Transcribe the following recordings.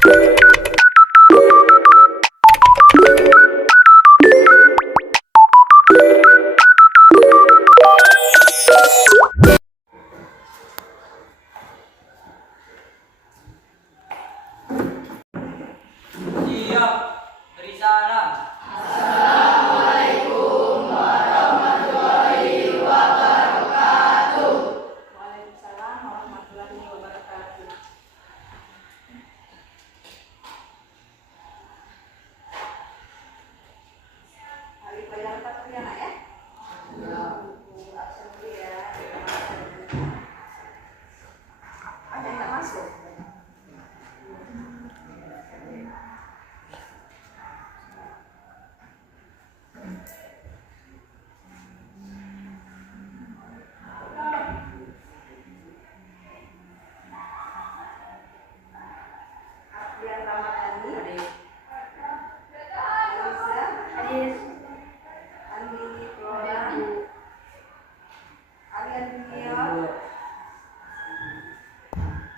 Siap, beri salam. Assalamualaikum warahmatullahi wabarakatuh. Waalaikumsalam warahmatullahi wabarakatuh. Hari pelajaran apa ya, Nak ya? Buku absen dulu ya. Ada yang tak masuk? Aprian Ramadhani, Alisa, Andi Flora, Aryan Junior,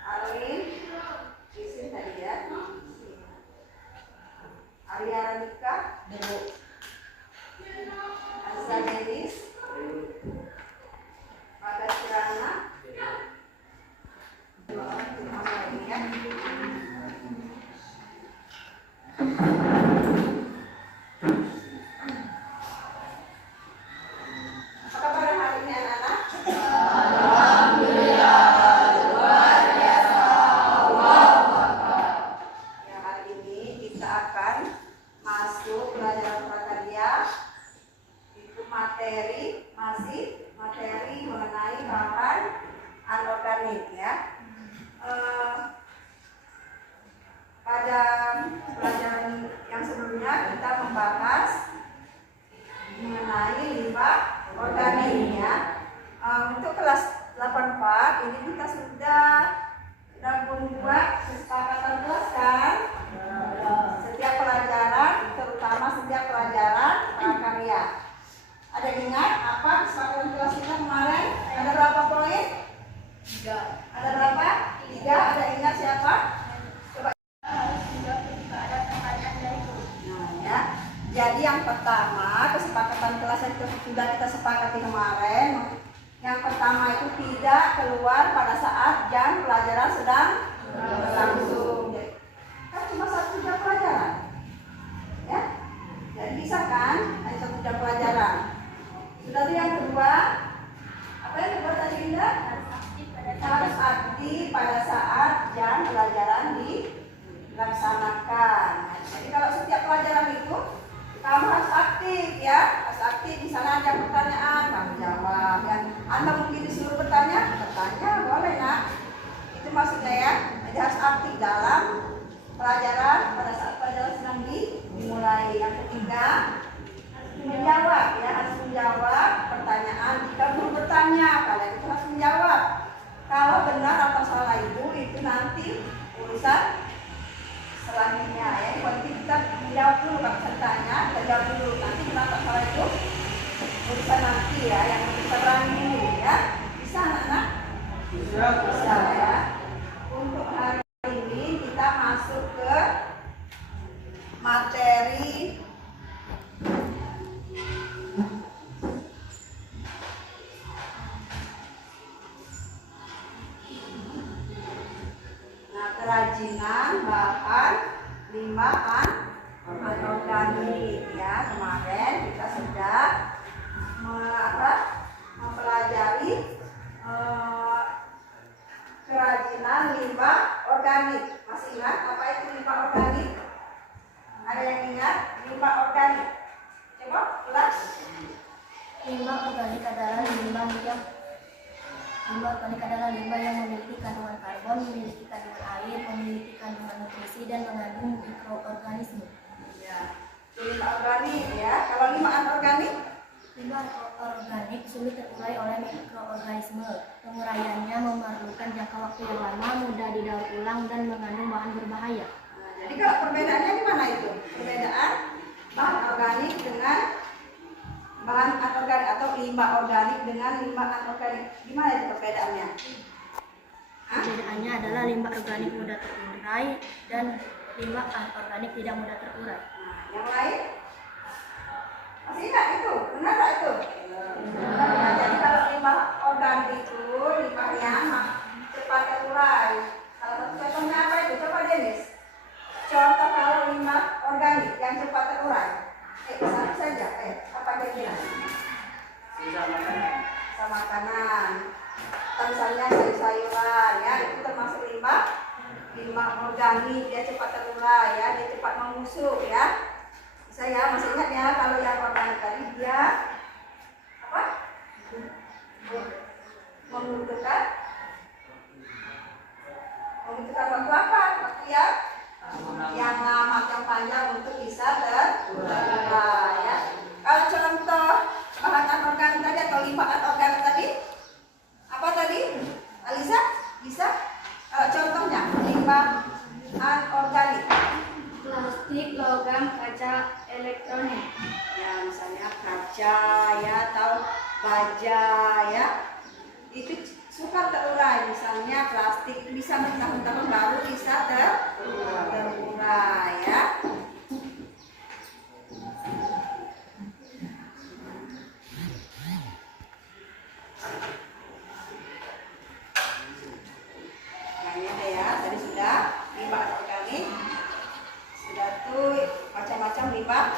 Arwin, Isin tadi ya, Arya Ranika, Asa Denis, Bagas Kirana, ya. Apa kabar hari ini anak-anak? Ya, hari ini kita akan masuk pelajaran prakarya. Itu masih materi mengenai bahan anorganik ya. Pada pelajaran yang sebelumnya kita membahas mengenai limbah organik ya. Untuk kelas 84 ini kita sudah membuat kesepakatan kelas kan? Setiap pelajaran, terutama setiap pelajaran prakarya. Ada yang ingat apa kesepakatan kelas kita kemarin? Ada berapa poin? 3. Ada berapa? 3. Ada yang ingat siapa? Coba. Nah ya. Jadi yang pertama kesepakatan kelas yang sudah kita sepakati kemarin. Yang pertama itu tidak keluar pada saat jam pelajaran sedang berlangsung. Kan cuma 1 jam pelajaran, ya. Jadi bisa kan? Hanya 1 jam pelajaran. Sudah tuh yang kedua. Apa yang kedua tadi Indah? Harus aktif pada saat jam pelajaran dilaksanakan. Jadi kalau setiap pelajaran itu kamu harus aktif ya, harus aktif. Di sana ada pertanyaan, kamu jawab. Dan Anda mungkin disuruh bertanya boleh nak. Itu maksudnya ya. Jadi harus aktif dalam pelajaran pada saat pelajaran sedang dimulai. Yang ketiga, menjawab ya, harus menjawab pertanyaan. Jika guru bertanya, kalian itu harus menjawab. Kalau benar atau salah itu nanti urusan selanjutnya ya. Nanti kita menjawab dulu, kalau bisa tanya, kita jawab dulu. Nanti benar atau salah itu urusan nanti ya, yang kita berani dulu ya. Bisa anak-anak? Bisa ya. Untuk hari ini kita masuk ke materi kerajinan bahan limbah anorganik ya. Kemarin kita sudah mempelajari kerajinan limbah organik. Masih ingat apa itu limbah organik? Ada yang ingat limbah organik? Coba ulas. Limbah organik adalah limbah yang memiliki kandungan karbon, memiliki kandungan air, memiliki kandungan nutrisi, dan mengandung mikroorganisme. Ya, limbah organik ya. Kalau limbah anorganik? Limbah organik sulit terurai oleh mikroorganisme. Penguraiannya memerlukan jangka waktu yang lama, mudah didaur ulang, dan mengandung bahan berbahaya. Nah, jadi kalau perbedaannya di mana itu? Perbedaan bahan organik dengan bahan anorganik atau limbah organik dengan limbah anorganik. Gimana itu perbedaannya? Perbedaannya adalah limbah organik mudah terurai dan limbah anorganik tidak mudah terurai. Yang lain? Masih ingat itu? Benar nggak itu? Nah, jadi kalau limbah organik itu limbahnya cepat terurai. Salah satu contohnya apa itu? Coba Denis. Contoh kalau limbah organik yang cepat terurai. Satu saja. Apa kira-kira? Sisa makanan. Sisa makanan. Misalnya sayur-sayuran, ya itu termasuk limbah organik, dia cepat terurai, ya dia cepat membusuk, ya. Bisa ya, masih ingat ya kalau yang organik tadi dia apa? Membutuhkan waktu apa? Waktu yang lama, yang panjang untuk bisa terurai, ya. Kalau contoh bahan anorganik tadi atau limbah anorganik tadi, apa tadi? Alisa, bisa? Contohnya limbah anorganik. Plastik, logam, kaca, elektronik. Ya, misalnya kaca, ya, atau baja, ya. Itu suka terurai. Misalnya plastik bisa bertahun-tahun baru bisa terurai, ya. Nah, ini ada ya, tadi sudah limbah organik. Sudah tuh macam-macam limbah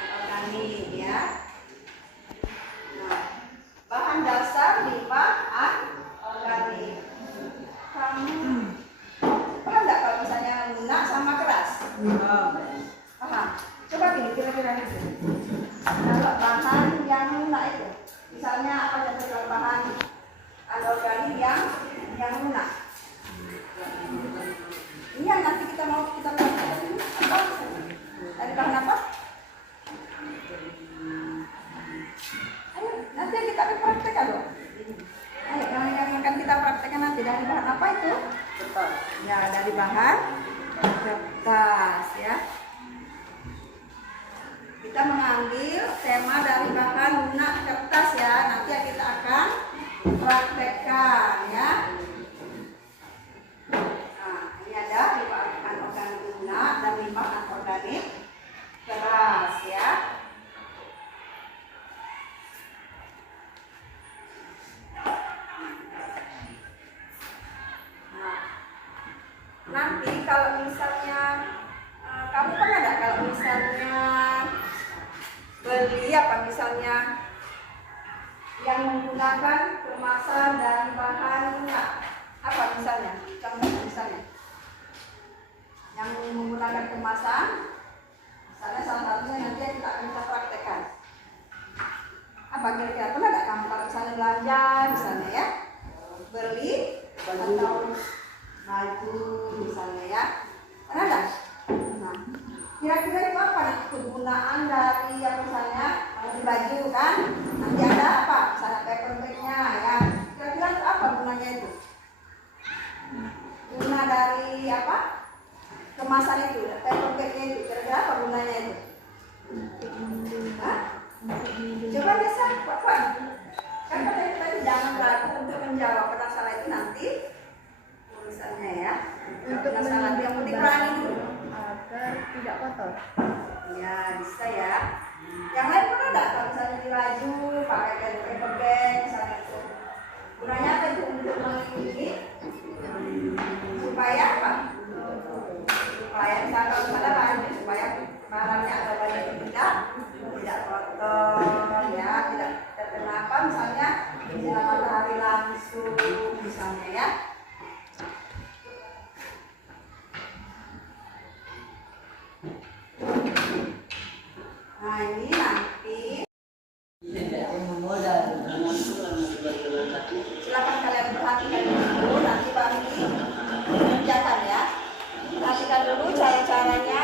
anorganik, ya. Nah, bahan dasar limbah anorganik. Kamu paham nggak kalau misalnya lunak sama keras? Paham? Coba gini, kira-kira itu. Kalau bahan yang lunak itu, misalnya apa contoh bahan anorganik yang lunak? Ini yang nanti kita praktekkan ini apa? Dari bahan apa? Ayo, nanti kita akan praktekkan loh. Ayo, yang akan kita praktekkan nanti dari bahan apa itu? Kertas. Ya, dari bahan kertas, ya. Kita mengambil tema dari bahan lunak kertas, ya. Nanti kita akan praktekkan, ya. Ada limbah anorganik lunak dan limbah anorganik keras, ya. Nah, nanti kalau misalnya kamu pernah nggak kalau misalnya beli apa misalnya yang menggunakan kemasan dari bahan lunak, apa misalnya? Contoh misalnya yang menggunakan kemasan, misalnya salah satunya nanti kita akan praktekkan. Apa kira-kira pernah nggak kamu kalau misalnya belanja, misalnya ya, beli atau baju, misalnya ya, pernah nggak? Nah, kira-kira itu apa nih kegunaan dari yang misalnya di baju kan? Nanti ada apa? Misalnya paper bagnya, ya. Kira-kira itu apa gunanya itu? Guna dari apa? Kemasan itu, paper bagnya itu, kira-kira apa gunanya itu? Hah? Coba bisa, Pak. Kan tadi jangan ragu untuk menjawab penasaran itu nanti tulisannya, ya. Untuk penasaran yang penting berani dulu agar tidak kotor. Ya, bisa ya. Yang lain pernah enggak kalau misalnya di baju pakai paper bag misalnya itu? Gunanya apa itu? Untuk melindungi supaya apa? Supaya misalnya kalau misalnya baju supaya barangnya ada banyak tidak kotor, ya, tidak terkena apa misalnya sinar matahari langsung misalnya, ya. Nah, ini nanti silakan kalian perhatikan dulu, nanti baru dikerjakan, ya. Perhatikan dulu cara-caranya,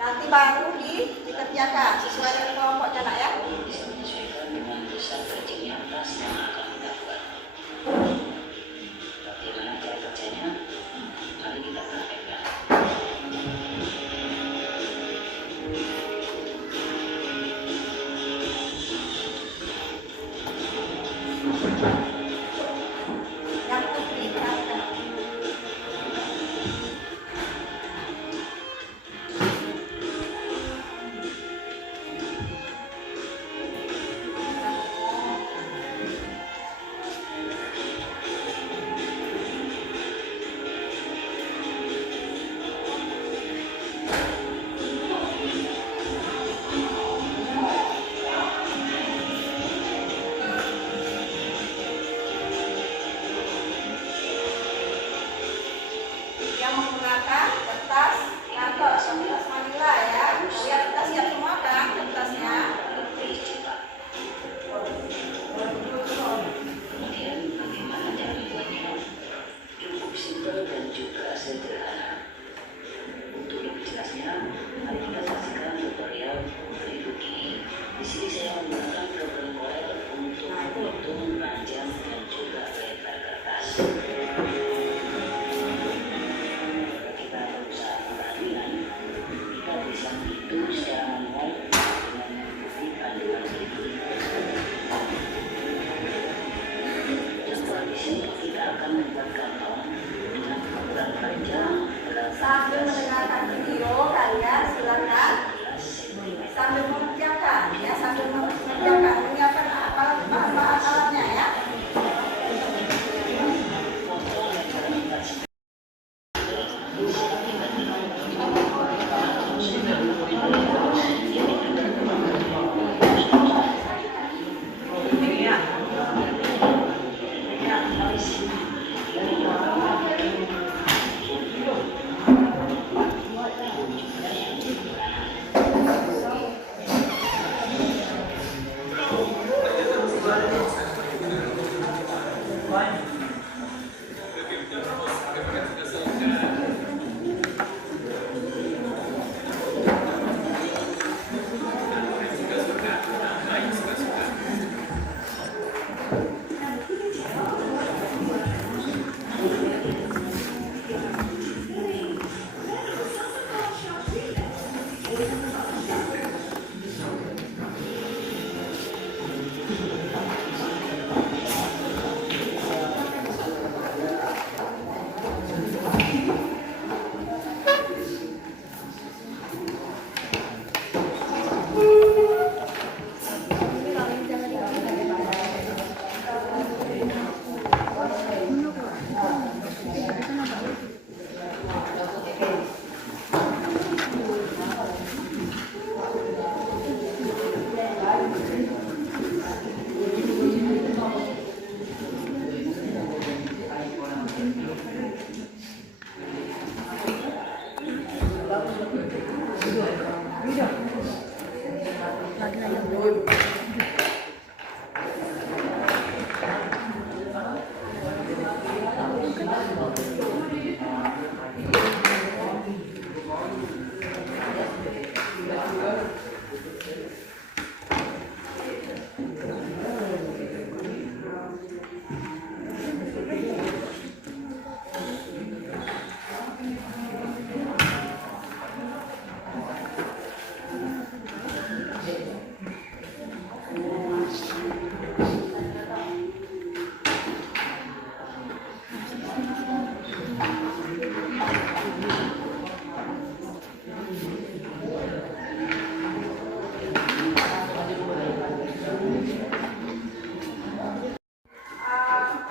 nanti baru dikerjakan sesuai dengan kelompoknya, nak, ya. Yang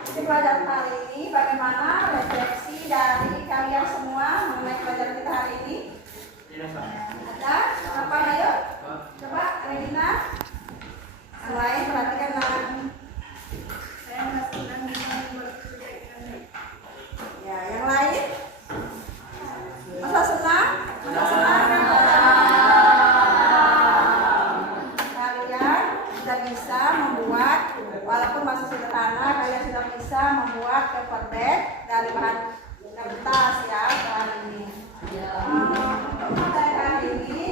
Di pelajaran kali ini bagaimana refleksi dari kalian semua mengenai pelajaran kita hari ini? Ada? Apa ayo? Coba Regina. Yang lain perhatikan lah. Saya masih ya, yang lain? Masa senang? Masa senang? Kalian sudah bisa membuat, walaupun masih sederhana, kalian sudah bisa membuat paper bag dari bahan kertas ya bahan ini. Untuk materi kali ini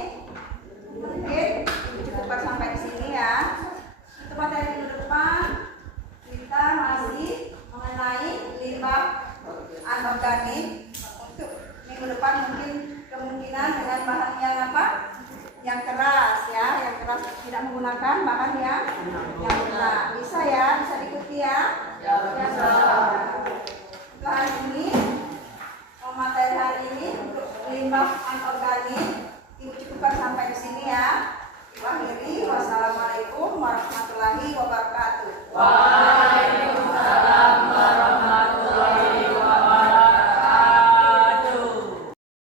mungkin cukupkan sampai di sini ya. Untuk materi minggu depan kita masih mengenai limbah anorganik. Untuk minggu depan mungkin kemungkinan dengan bahan yang apa? Yang keras ya, yang keras, tidak menggunakan bahan yang lunak. Bisa ya, bisa diikuti ya. Untuk hari ini, materi hari ini untuk limbah anorganik Ibu cukupkan sampai di sini ya. Ibu akhiri, wassalamualaikum warahmatullahi wabarakatuh.